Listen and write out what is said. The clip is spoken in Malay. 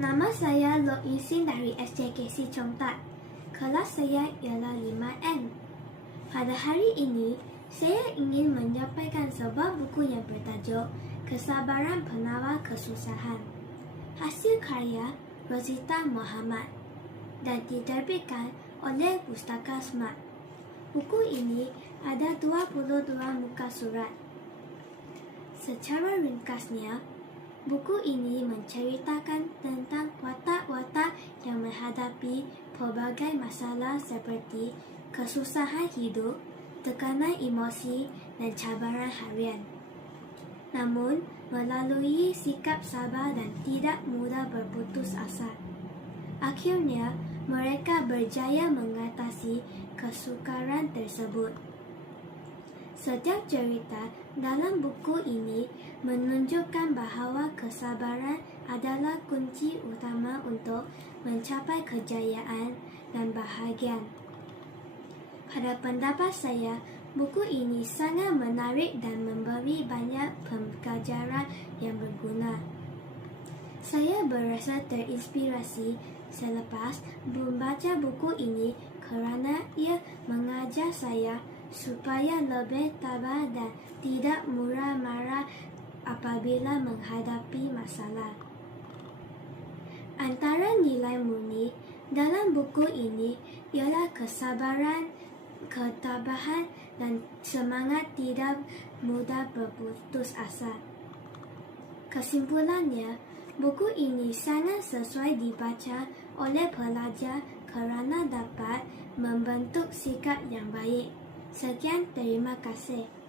Nama saya Loh Yusin dari SJKC Chongtat. Kelas saya ialah 5N. Pada hari ini, saya ingin menyampaikan sebuah buku yang bertajuk Kesabaran Penawar Kesusahan. Hasil karya Rosita Muhammad dan diterbitkan oleh Pustaka Smart. Buku ini ada 22 muka surat. Secara ringkasnya, buku ini menceritakan tentang watak-watak yang menghadapi pelbagai masalah seperti kesusahan hidup, tekanan emosi dan cabaran harian. Namun, melalui sikap sabar dan tidak mudah berputus asa, akhirnya mereka berjaya mengatasi kesukaran tersebut. Setiap cerita dalam buku ini menunjukkan bahawa kesabaran adalah kunci utama untuk mencapai kejayaan dan bahagian. Pada pendapat saya, buku ini sangat menarik dan memberi banyak pembelajaran yang berguna. Saya berasa terinspirasi selepas membaca buku ini kerana ia mengajar saya supaya lebih tabah dan tidak mudah marah apabila menghadapi masalah. Antara nilai murni dalam buku ini ialah kesabaran, ketabahan dan semangat tidak mudah berputus asa. Kesimpulannya, buku ini sangat sesuai dibaca oleh pelajar kerana dapat membentuk sikap yang baik. Sekian, terima kasih.